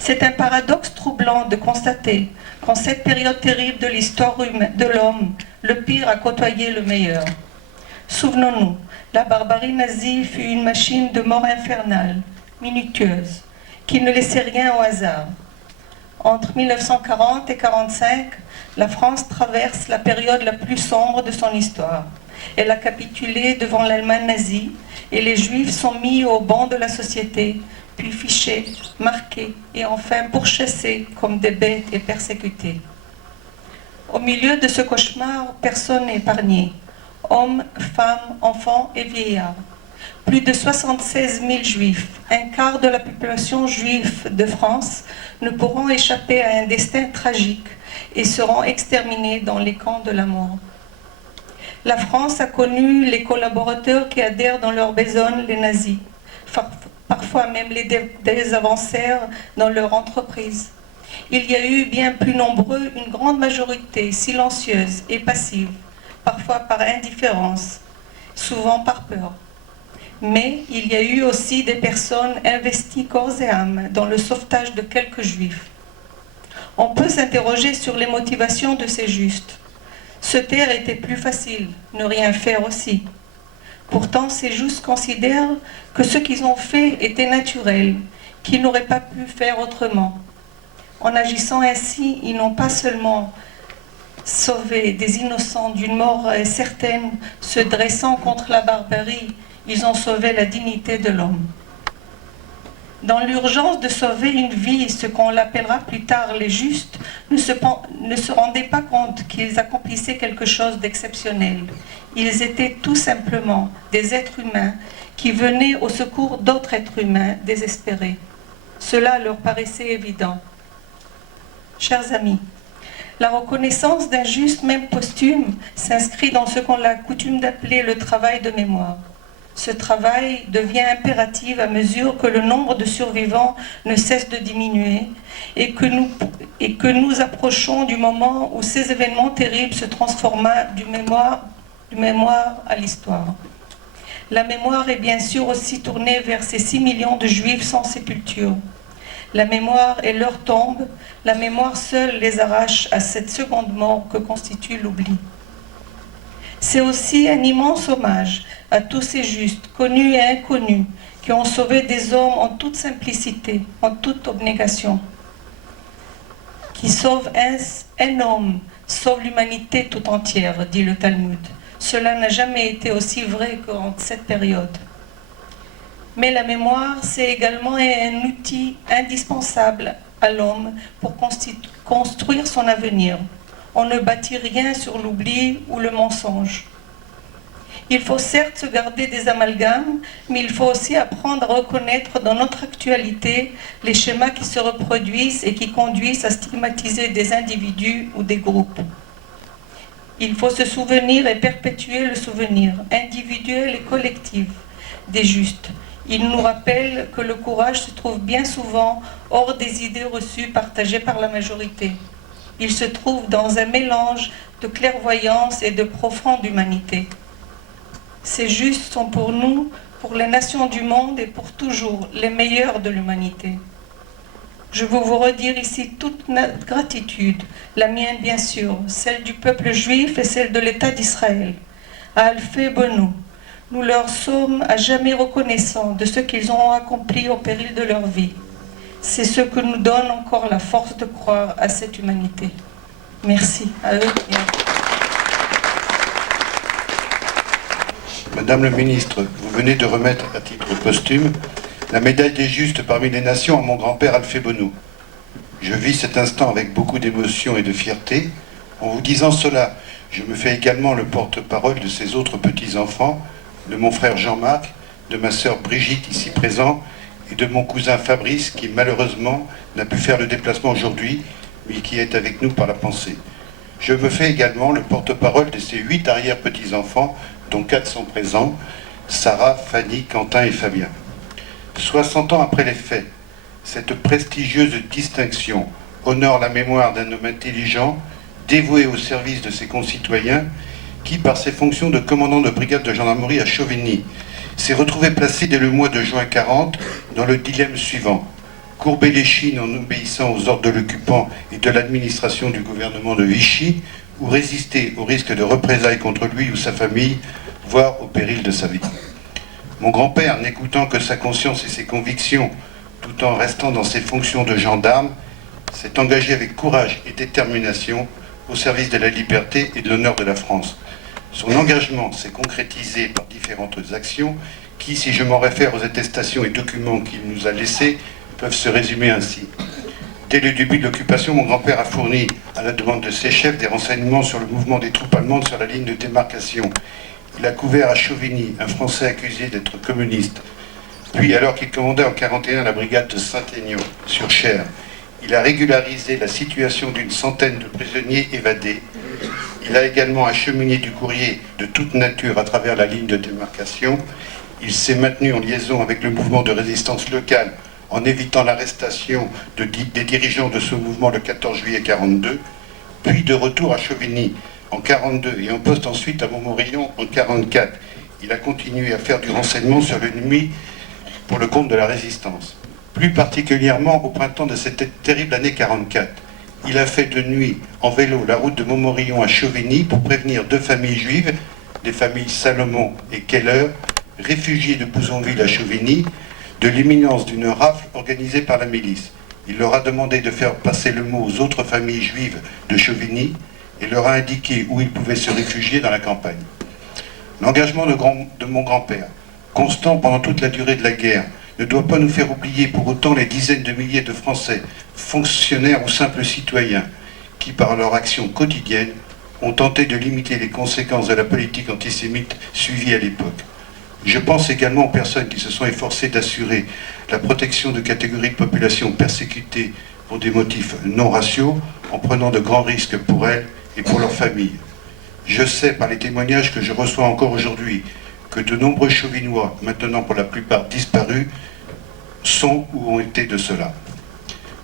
C'est un paradoxe troublant de constater qu'en cette période terrible de l'histoire de l'homme, le pire a côtoyé le meilleur. Souvenons-nous, la barbarie nazie fut une machine de mort infernale, minutieuse, qui ne laissait rien au hasard. Entre 1940 et 1945, la France traverse la période la plus sombre de son histoire. Elle a capitulé devant l'Allemagne nazie et les Juifs sont mis au banc de la société, puis fichés, marqués et enfin pourchassés comme des bêtes et persécutés. Au milieu de ce cauchemar, personne n'est épargné. Hommes, femmes, enfants et vieillards. Plus de 76 000 Juifs, un quart de la population juive de France, ne pourront échapper à un destin tragique et seront exterminés dans les camps de la mort. La France a connu les collaborateurs qui adhèrent dans leur besogne les nazis, parfois même les désavancèrent dans leur entreprise. Il y a eu bien plus nombreux une grande majorité silencieuse et passive, parfois par indifférence, souvent par peur. Mais il y a eu aussi des personnes investies corps et âme dans le sauvetage de quelques juifs. On peut s'interroger sur les motivations de ces justes. Se taire était plus facile, ne rien faire aussi. Pourtant, ces justes considèrent que ce qu'ils ont fait était naturel, qu'ils n'auraient pas pu faire autrement. En agissant ainsi, ils n'ont pas seulement sauvé des innocents d'une mort certaine, se dressant contre la barbarie, ils ont sauvé la dignité de l'homme. Dans l'urgence de sauver une vie, ce qu'on l'appellera plus tard les justes, ne se rendaient pas compte qu'ils accomplissaient quelque chose d'exceptionnel. Ils étaient tout simplement des êtres humains qui venaient au secours d'autres êtres humains désespérés. Cela leur paraissait évident. Chers amis, la reconnaissance d'un juste, même posthume, s'inscrit dans ce qu'on a coutume d'appeler le travail de mémoire. Ce travail devient impératif à mesure que le nombre de survivants ne cesse de diminuer et que nous approchons du moment où ces événements terribles se transforment du mémoire à l'histoire. La mémoire est bien sûr aussi tournée vers ces 6 millions de Juifs sans sépulture. La mémoire est leur tombe, la mémoire seule les arrache à cette seconde mort que constitue l'oubli. C'est aussi un immense hommage à tous ces justes, connus et inconnus, qui ont sauvé des hommes en toute simplicité, en toute abnégation. Qui sauve un homme, sauve l'humanité tout entière, dit le Talmud. Cela n'a jamais été aussi vrai qu'en cette période. Mais la mémoire, c'est également un outil indispensable à l'homme pour construire son avenir. On ne bâtit rien sur l'oubli ou le mensonge. Il faut certes se garder des amalgames, mais il faut aussi apprendre à reconnaître dans notre actualité les schémas qui se reproduisent et qui conduisent à stigmatiser des individus ou des groupes. Il faut se souvenir et perpétuer le souvenir, individuel et collectif, des justes. Il nous rappelle que le courage se trouve bien souvent hors des idées reçues partagées par la majorité. Il se trouve dans un mélange de clairvoyance et de profonde humanité. Ces justes sont pour nous, pour les nations du monde et pour toujours, les meilleurs de l'humanité. Je veux vous redire ici toute notre gratitude, la mienne bien sûr, celle du peuple juif et celle de l'État d'Israël. À Alphée Beno, nous leur sommes à jamais reconnaissants de ce qu'ils ont accompli au péril de leur vie. C'est ce que nous donne encore la force de croire à cette humanité. Merci à eux et à vous. Madame le ministre, vous venez de remettre à titre posthume la médaille des justes parmi les nations à mon grand-père Alphée Bonneau. Je vis cet instant avec beaucoup d'émotion et de fierté. En vous disant cela, je me fais également le porte-parole de ces autres petits-enfants, de mon frère Jean-Marc, de ma sœur Brigitte, ici présent, et de mon cousin Fabrice, qui malheureusement n'a pu faire le déplacement aujourd'hui, mais qui est avec nous par la pensée. Je me fais également le porte-parole de ces 8 arrière-petits-enfants, dont 4 sont présents, Sarah, Fanny, Quentin et Fabien. 60 ans après les faits, cette prestigieuse distinction honore la mémoire d'un homme intelligent, dévoué au service de ses concitoyens, qui, par ses fonctions de commandant de brigade de gendarmerie à Chauvigny, s'est retrouvé placé dès le mois de juin 40 dans le dilemme suivant: courber l'échine en obéissant aux ordres de l'occupant et de l'administration du gouvernement de Vichy, ou résister au risque de représailles contre lui ou sa famille, voire au péril de sa vie. Mon grand-père, n'écoutant que sa conscience et ses convictions, tout en restant dans ses fonctions de gendarme, s'est engagé avec courage et détermination au service de la liberté et de l'honneur de la France. Son engagement s'est concrétisé par différentes actions qui, si je m'en réfère aux attestations et documents qu'il nous a laissés, peuvent se résumer ainsi. Dès le début de l'occupation, mon grand-père a fourni, à la demande de ses chefs, des renseignements sur le mouvement des troupes allemandes sur la ligne de démarcation. Il a couvert à Chauvigny un Français accusé d'être communiste. Puis, alors qu'il commandait en 1941 la brigade de Saint-Aignan, sur Cher, il a régularisé la situation d'une centaine de prisonniers évadés. Il a également acheminé du courrier de toute nature à travers la ligne de démarcation. Il s'est maintenu en liaison avec le mouvement de résistance locale en évitant l'arrestation des dirigeants de ce mouvement le 14 juillet 1942, puis de retour à Chauvigny en 1942 et en poste ensuite à Montmorillon en 1944. Il a continué à faire du renseignement sur l'ennemi pour le compte de la résistance. Plus particulièrement au printemps de cette terrible année 1944. Il a fait de nuit en vélo la route de Montmorillon à Chauvigny pour prévenir 2 familles juives, les familles Salomon et Keller, réfugiés de Bouzonville à Chauvigny, de l'imminence d'une rafle organisée par la milice. Il leur a demandé de faire passer le mot aux autres familles juives de Chauvigny et leur a indiqué où ils pouvaient se réfugier dans la campagne. L'engagement de mon grand-père, constant pendant toute la durée de la guerre, ne doit pas nous faire oublier pour autant les dizaines de milliers de Français, fonctionnaires ou simples citoyens, qui par leur action quotidienne ont tenté de limiter les conséquences de la politique antisémite suivie à l'époque. Je pense également aux personnes qui se sont efforcées d'assurer la protection de catégories de population persécutées pour des motifs non raciaux, en prenant de grands risques pour elles et pour leurs familles. Je sais par les témoignages que je reçois encore aujourd'hui que de nombreux Chauvinois, maintenant pour la plupart disparus, sont ou ont été de cela.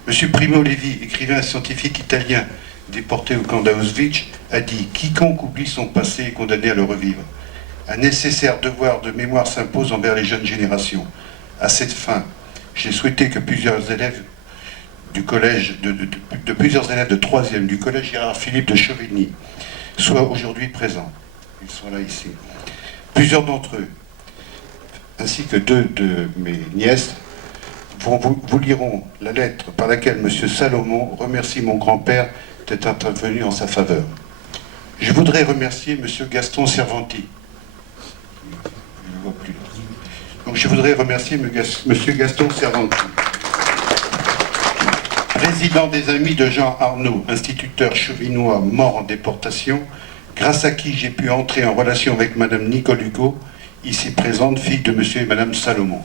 M. Primo Levi, écrivain scientifique italien déporté au camp d'Auschwitz, a dit « Quiconque oublie son passé est condamné à le revivre. Un nécessaire devoir de mémoire s'impose envers les jeunes générations. À cette fin, j'ai souhaité que plusieurs élèves du collège, plusieurs élèves de 3e du collège Gérard Philippe de Chauvigny soient aujourd'hui présents. Ils sont là ici. Plusieurs d'entre eux, ainsi que 2 de mes nièces, vous liront la lettre par laquelle M. Salomon remercie mon grand-père d'être intervenu en sa faveur. Je voudrais remercier M. Gaston Servanti. Je ne vois plus. Donc je voudrais remercier M. Gaston Servanti, président des Amis de Jean Arnaud, instituteur chauvinois mort en déportation, grâce à qui j'ai pu entrer en relation avec Mme Nicole Hugo, ici présente, fille de M. et Mme Salomon.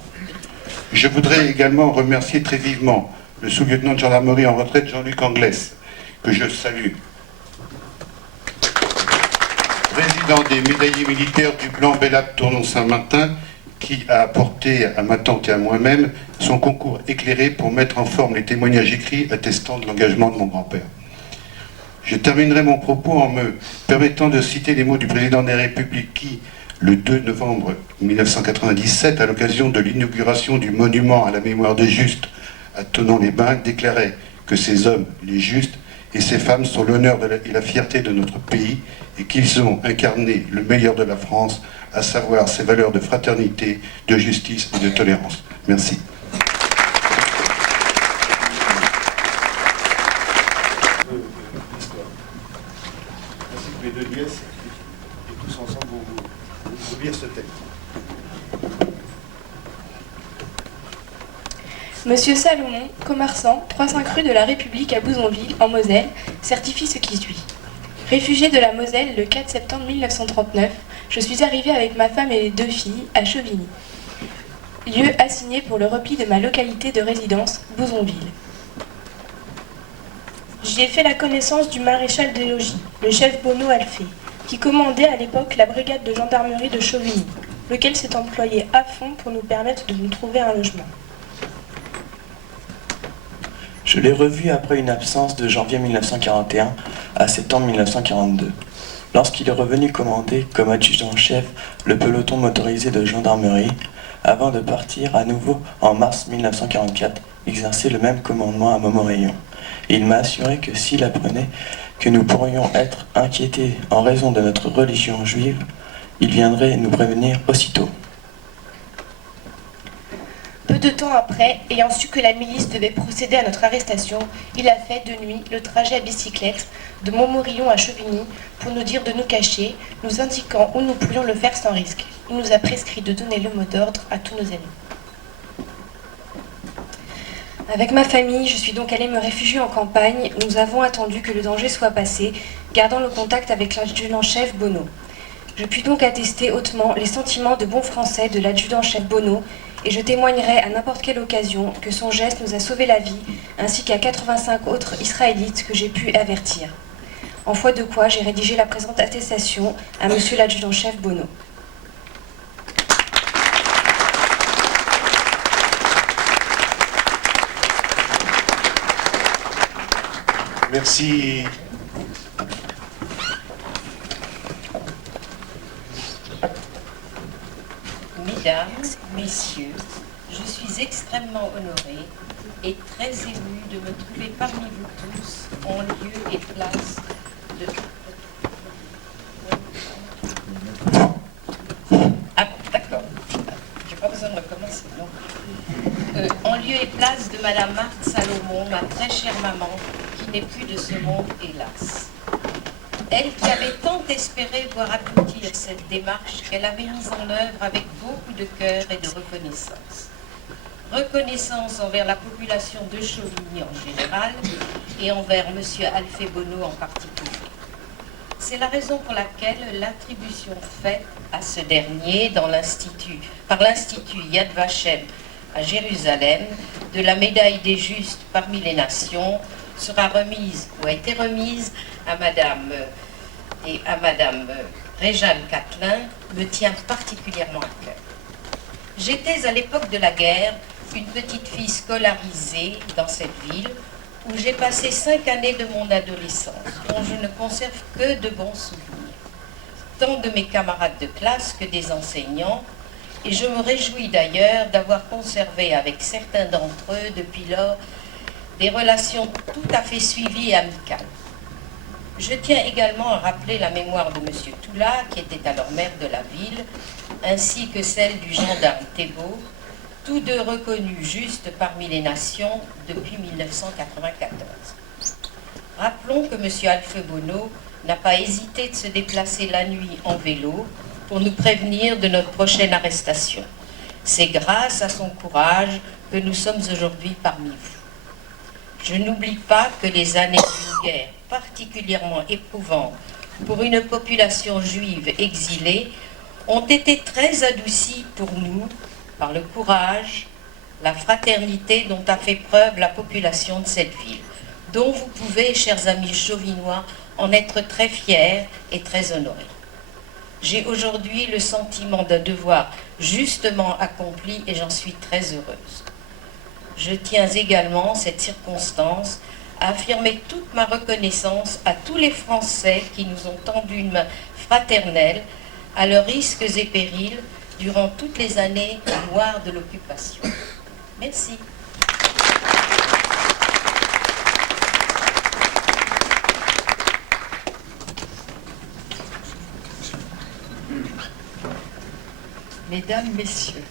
Je voudrais également remercier très vivement le sous-lieutenant de gendarmerie en retraite Jean-Luc Anglès, que je salue, président des médaillés militaires du Blanc Bellap Tournon-Saint-Martin, qui a apporté à ma tante et à moi-même son concours éclairé pour mettre en forme les témoignages écrits attestant de l'engagement de mon grand-père. Je terminerai mon propos en me permettant de citer les mots du président de la République qui, le 2 novembre 1997, à l'occasion de l'inauguration du monument à la mémoire des Justes à Thonon-les-Bains, déclarait que ces hommes, les Justes, et ces femmes sont l'honneur et la fierté de notre pays et qu'ils ont incarné le meilleur de la France, à savoir ses valeurs de fraternité, de justice et de tolérance. Merci. Ainsi que mes 2 nièces, et tous ensemble, vous lire ce texte. Monsieur Salomon, commerçant, 3-5 rue de la République à Bouzonville, en Moselle, certifie ce qui suit. Réfugié de la Moselle le 4 septembre 1939, je suis arrivé avec ma femme et les 2 filles à Chauvigny, lieu assigné pour le repli de ma localité de résidence, Bouzonville. J'y ai fait la connaissance du maréchal des logis, le chef Bonneau Alphée, qui commandait à l'époque la brigade de gendarmerie de Chauvigny, lequel s'est employé à fond pour nous permettre de nous trouver un logement. Je l'ai revu après une absence de janvier 1941 à septembre 1942, lorsqu'il est revenu commander comme adjudant-chef le peloton motorisé de gendarmerie, avant de partir à nouveau en mars 1944 exercer le même commandement à Montmorillon. Il m'a assuré que s'il apprenait que nous pourrions être inquiétés en raison de notre religion juive, il viendrait nous prévenir aussitôt. Peu de temps après, ayant su que la milice devait procéder à notre arrestation, il a fait de nuit le trajet à bicyclette de Montmorillon à Chauvigny pour nous dire de nous cacher, nous indiquant où nous pourrions le faire sans risque. Il nous a prescrit de donner le mot d'ordre à tous nos amis. Avec ma famille, je suis donc allée me réfugier en campagne. Nous avons attendu que le danger soit passé, gardant le contact avec l'adjudant-chef Bonneau. Je puis donc attester hautement les sentiments de bon français de l'adjudant-chef Bonneau, et je témoignerai à n'importe quelle occasion que son geste nous a sauvé la vie, ainsi qu'à 85 autres Israélites que j'ai pu avertir. En foi de quoi, j'ai rédigé la présente attestation à monsieur l'adjudant-chef Bonneau. Merci. Mesdames, Messieurs, je suis extrêmement honorée et très émue de me trouver parmi vous tous en lieu et place de... Ah, d'accord. J'ai pas besoin de recommencer, non. En lieu et place de Madame Marthe Salomon, ma très chère maman, qui n'est plus de ce monde, hélas. Elle qui avait tant espéré voir aboutir cette démarche qu'elle avait mise en œuvre avec beaucoup de cœur et de reconnaissance. Reconnaissance envers la population de Chauvigny en général et envers M. Alphée Bonneau en particulier. C'est la raison pour laquelle l'attribution faite à ce dernier par l'Institut Yad Vashem à Jérusalem de la médaille des justes parmi les nations sera remise ou a été remise à Madame Réjeanne Catelin me tient particulièrement à cœur. J'étais à l'époque de la guerre une petite fille scolarisée dans cette ville où j'ai passé 5 années de mon adolescence, dont je ne conserve que de bons souvenirs, tant de mes camarades de classe que des enseignants, et je me réjouis d'ailleurs d'avoir conservé avec certains d'entre eux depuis lors des relations tout à fait suivies et amicales. Je tiens également à rappeler la mémoire de M. Toula, qui était alors maire de la ville, ainsi que celle du gendarme Thébault, tous deux reconnus justes parmi les nations depuis 1994. Rappelons que M. Alphée Bonneau n'a pas hésité de se déplacer la nuit en vélo pour nous prévenir de notre prochaine arrestation. C'est grâce à son courage que nous sommes aujourd'hui parmi vous. Je n'oublie pas que les années d'une guerre particulièrement éprouvante pour une population juive exilée ont été très adoucies pour nous par le courage, la fraternité dont a fait preuve la population de cette ville, dont vous pouvez, chers amis chauvinois, en être très fiers et très honorés. J'ai aujourd'hui le sentiment d'un devoir justement accompli et j'en suis très heureuse. Je tiens également cette circonstance à affirmer toute ma reconnaissance à tous les Français qui nous ont tendu une main fraternelle à leurs risques et périls durant toutes les années noires de l'occupation. Merci. Mesdames, Messieurs,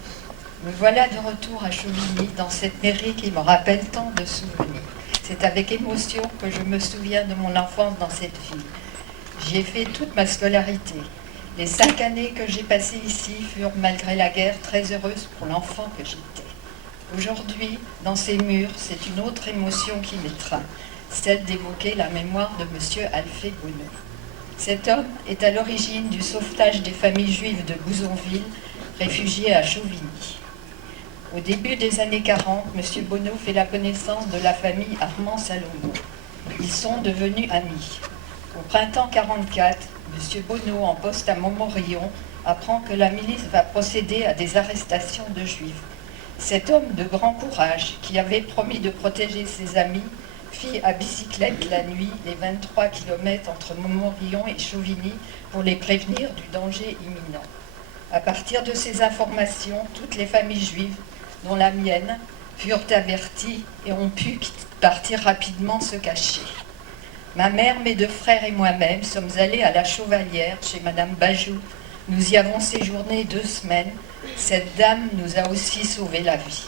me voilà de retour à Chauvigny, dans cette mairie qui me rappelle tant de souvenirs. C'est avec émotion que je me souviens de mon enfance dans cette ville. J'y ai fait toute ma scolarité. Les 5 années que j'ai passées ici furent, malgré la guerre, très heureuses pour l'enfant que j'étais. Aujourd'hui, dans ces murs, c'est une autre émotion qui m'étreint, celle d'évoquer la mémoire de M. Alphée Bonneau. Cet homme est à l'origine du sauvetage des familles juives de Bouzonville, réfugiées à Chauvigny. Au début des années 40, M. Bonneau fait la connaissance de la famille Armand-Salomon. Ils sont devenus amis. Au printemps 44, M. Bonneau, en poste à Montmorillon, apprend que la milice va procéder à des arrestations de juifs. Cet homme de grand courage, qui avait promis de protéger ses amis, fit à bicyclette la nuit les 23 km entre Montmorillon et Chauvigny pour les prévenir du danger imminent. À partir de ces informations, toutes les familles juives, dont la mienne, furent averties et ont pu partir rapidement se cacher. Ma mère, mes 2 frères et moi-même sommes allés à la Chevalière, chez Madame Bajou. Nous y avons séjourné 2 semaines. Cette dame nous a aussi sauvé la vie.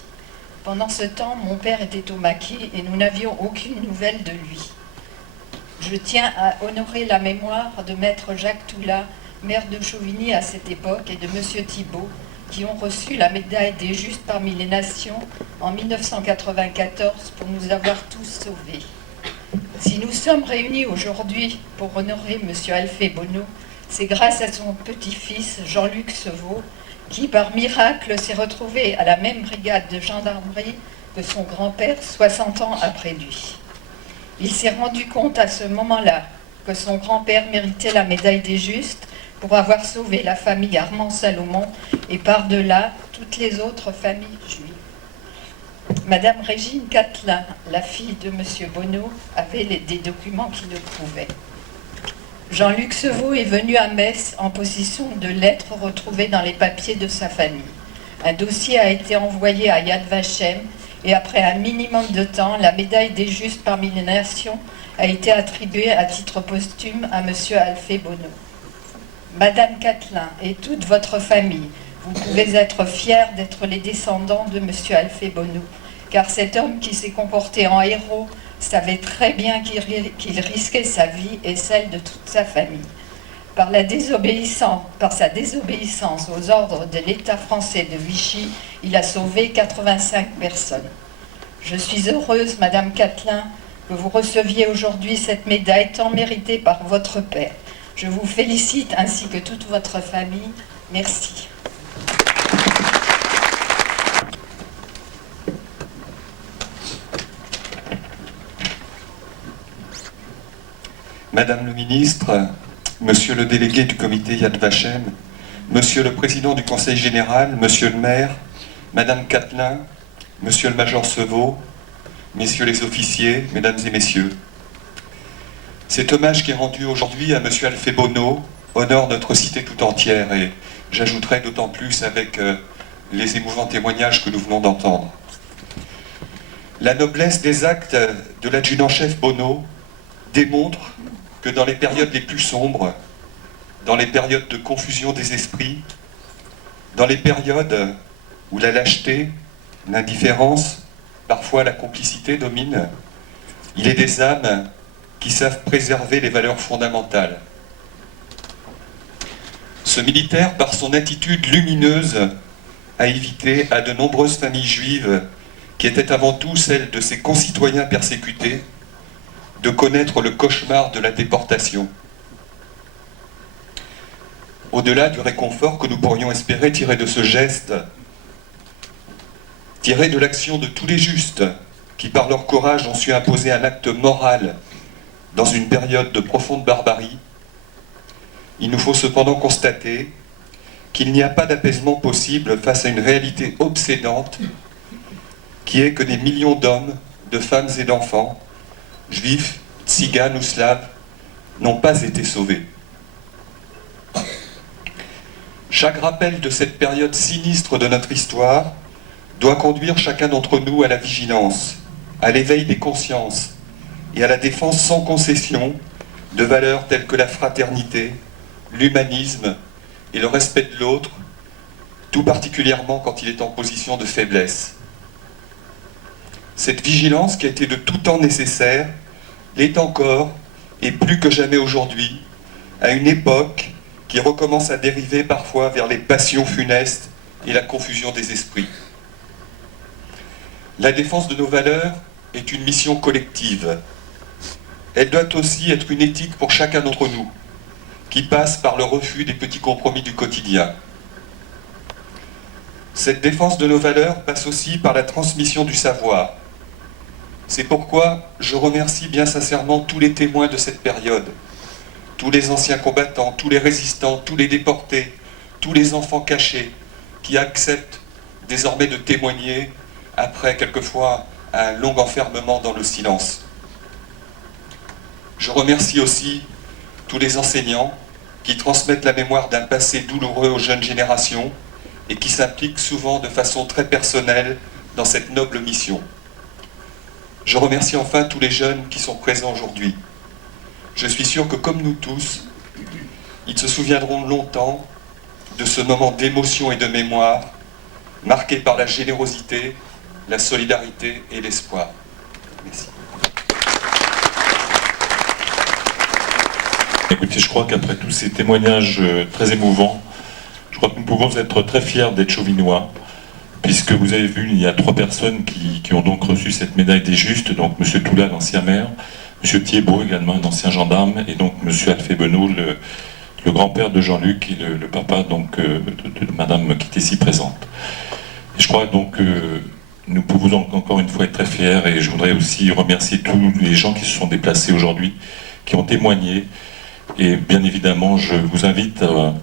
Pendant ce temps, mon père était au maquis et nous n'avions aucune nouvelle de lui. Je tiens à honorer la mémoire de maître Jacques Toula, maire de Chauvigny à cette époque, et de monsieur Thibault, qui ont reçu la médaille des Justes parmi les nations en 1994 pour nous avoir tous sauvés. Si nous sommes réunis aujourd'hui pour honorer M. Alphée Bonneau, c'est grâce à son petit-fils Jean-Luc Sevaux, qui par miracle s'est retrouvé à la même brigade de gendarmerie que son grand-père 60 ans après lui. Il s'est rendu compte à ce moment-là que son grand-père méritait la médaille des Justes pour avoir sauvé la famille Armand-Salomon et par-delà toutes les autres familles juives. Madame Régine Catelin, la fille de M. Bonneau, avait des documents qui le prouvaient. Jean-Luc Sevaux est venu à Metz en possession de lettres retrouvées dans les papiers de sa famille. Un dossier a été envoyé à Yad Vashem et après un minimum de temps, la médaille des Justes parmi les nations a été attribuée à titre posthume à M. Alphée Bonneau. Madame Catelin et toute votre famille, vous pouvez être fiers d'être les descendants de M. Alphée Bonneau, car cet homme qui s'est comporté en héros savait très bien qu'il risquait sa vie et celle de toute sa famille. Par sa désobéissance aux ordres de l'État français de Vichy, il a sauvé 85 personnes. Je suis heureuse, Madame Catelin, que vous receviez aujourd'hui cette médaille tant méritée par votre père. Je vous félicite ainsi que toute votre famille. Merci. Madame le ministre, Monsieur le délégué du comité Yad Vashem, Monsieur le président du conseil général, Monsieur le maire, Madame Catelin, Monsieur le major Sevaux, Messieurs les officiers, Mesdames et Messieurs. Cet hommage qui est rendu aujourd'hui à Monsieur Alphée Bonneau honore notre cité tout entière et j'ajouterai d'autant plus avec les émouvants témoignages que nous venons d'entendre. La noblesse des actes de l'adjudant-chef Bonneau démontre que dans les périodes les plus sombres, dans les périodes de confusion des esprits, dans les périodes où la lâcheté, l'indifférence, parfois la complicité dominent, il est des âmes qui savent préserver les valeurs fondamentales. Ce militaire, par son attitude lumineuse, a évité à de nombreuses familles juives, qui étaient avant tout celles de ses concitoyens persécutés, de connaître le cauchemar de la déportation. Au-delà du réconfort que nous pourrions espérer tirer de ce geste, tirer de l'action de tous les justes qui par leur courage ont su imposer un acte moral dans une période de profonde barbarie, il nous faut cependant constater qu'il n'y a pas d'apaisement possible face à une réalité obsédante qui est que des millions d'hommes, de femmes et d'enfants, juifs, tziganes ou slaves, n'ont pas été sauvés. Chaque rappel de cette période sinistre de notre histoire doit conduire chacun d'entre nous à la vigilance, à l'éveil des consciences et à la défense sans concession de valeurs telles que la fraternité, l'humanisme et le respect de l'autre, tout particulièrement quand il est en position de faiblesse. Cette vigilance qui a été de tout temps nécessaire, l'est encore, et plus que jamais aujourd'hui, à une époque qui recommence à dériver parfois vers les passions funestes et la confusion des esprits. La défense de nos valeurs est une mission collective. Elle doit aussi être une éthique pour chacun d'entre nous, qui passe par le refus des petits compromis du quotidien. Cette défense de nos valeurs passe aussi par la transmission du savoir. C'est pourquoi je remercie bien sincèrement tous les témoins de cette période, tous les anciens combattants, tous les résistants, tous les déportés, tous les enfants cachés, qui acceptent désormais de témoigner après quelquefois un long enfermement dans le silence. Je remercie aussi tous les enseignants qui transmettent la mémoire d'un passé douloureux aux jeunes générations et qui s'impliquent souvent de façon très personnelle dans cette noble mission. Je remercie enfin tous les jeunes qui sont présents aujourd'hui. Je suis sûr que comme nous tous, ils se souviendront longtemps de ce moment d'émotion et de mémoire, marqué par la générosité, la solidarité et l'espoir. Merci. Écoutez, je crois qu'après tous ces témoignages très émouvants, je crois que nous pouvons être très fiers d'être chauvinois, puisque vous avez vu, il y a 3 personnes qui ont donc reçu cette médaille des justes, donc M. Toula, l'ancien maire, M. Thiebaud, également un ancien gendarme, et donc M. Alphée Benoît, le grand-père de Jean-Luc et le papa donc, de Madame qui est ici présente. Et je crois donc que nous pouvons donc encore une fois être très fiers, et je voudrais aussi remercier tous les gens qui se sont déplacés aujourd'hui, qui ont témoigné, et bien évidemment je vous invite à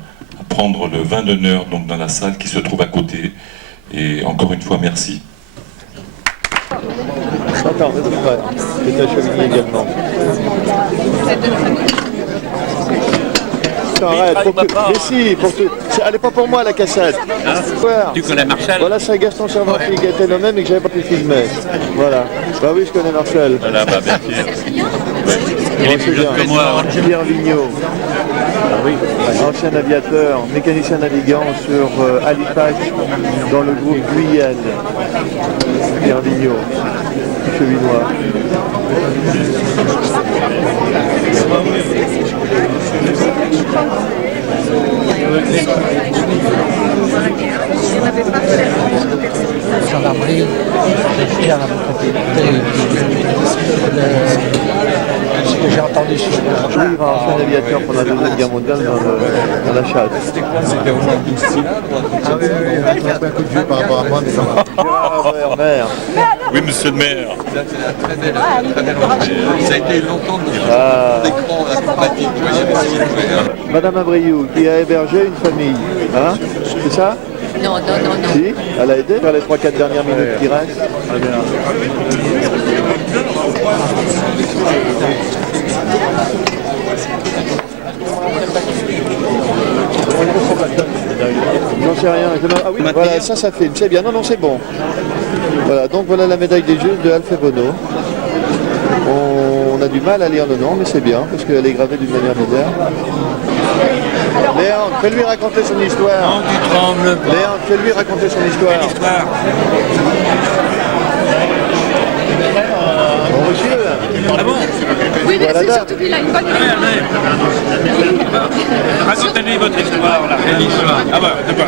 prendre le vin d'honneur donc dans la salle qui se trouve à côté, et encore une fois merci. Attends, c'est à Chauvigny également. Arrête, mais si, elle n'est pas pour moi la cassette. Tu connais Marcel? Voilà, c'est Gaston Servanti qui était le même et que j'avais pas pu filmer. Voilà. Bah oui, je connais Marcel. Voilà, bah bien sûr. Il est plus jeune que moi. Pierre Vigneault, ancien aviateur, mécanicien navigant sur Halifax dans le groupe Guyane. Pierre Vigneault, chevinois. Gendarmerie, j'ai un ce que j'ai entendu sur oui, il va ancien aviateur pendant la Deuxième Guerre mondiale dans la chasse. C'était au moins 12 cylindres. Ah oui, oui, un coup de jeu par rapport à moi, mais ça va. Gérard maire. Oui, monsieur le maire. Très belle entrée. Ça a été longtemps de l'écran sympathique. Madame Abriou, qui a hébergé une famille, hein? C'est ça? Non, non, non, non. Si, elle a aidé vers les 3-4 dernières minutes qui restent. Très bien. J'en sais rien. Ah oui, voilà, ça filme, c'est bien. Non, non, c'est bon. Voilà, donc voilà la médaille des justes de Alphée Benoît. On a du mal à lire le nom, mais c'est bien, parce qu'elle est gravée d'une manière moderne. Léon, fais-lui raconter son histoire. Non, tu trembles pas. Léon, fais-lui raconter son histoire. Quelle histoire? Bon, monsieur. Ah bon? Oui, mais c'est surtout qu'il a une bonne Racontez-lui votre histoire, là. Quelle histoire? Ah bah, d'accord.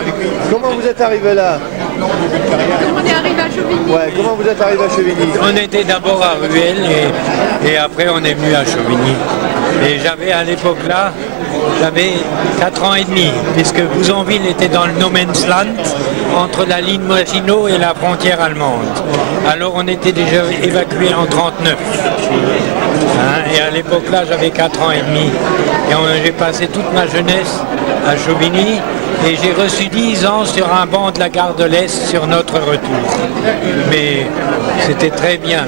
Comment vous êtes arrivé là? Comment on est arrivé à Chauvigny? Ouais, comment vous êtes arrivé à Chauvigny? On était d'abord à Ruelle et après on est venu à Chauvigny. Et j'avais à l'époque là, j'avais 4 ans et demi, puisque Bouzonville était dans le no man's land, entre la ligne Maginot et la frontière allemande. Alors on était déjà évacués en 1939. Hein, et à l'époque là, j'avais 4 ans et demi. Et j'ai passé toute ma jeunesse à Chauvigny. Et j'ai reçu 10 ans sur un banc de la gare de l'Est sur notre retour. Mais c'était très bien,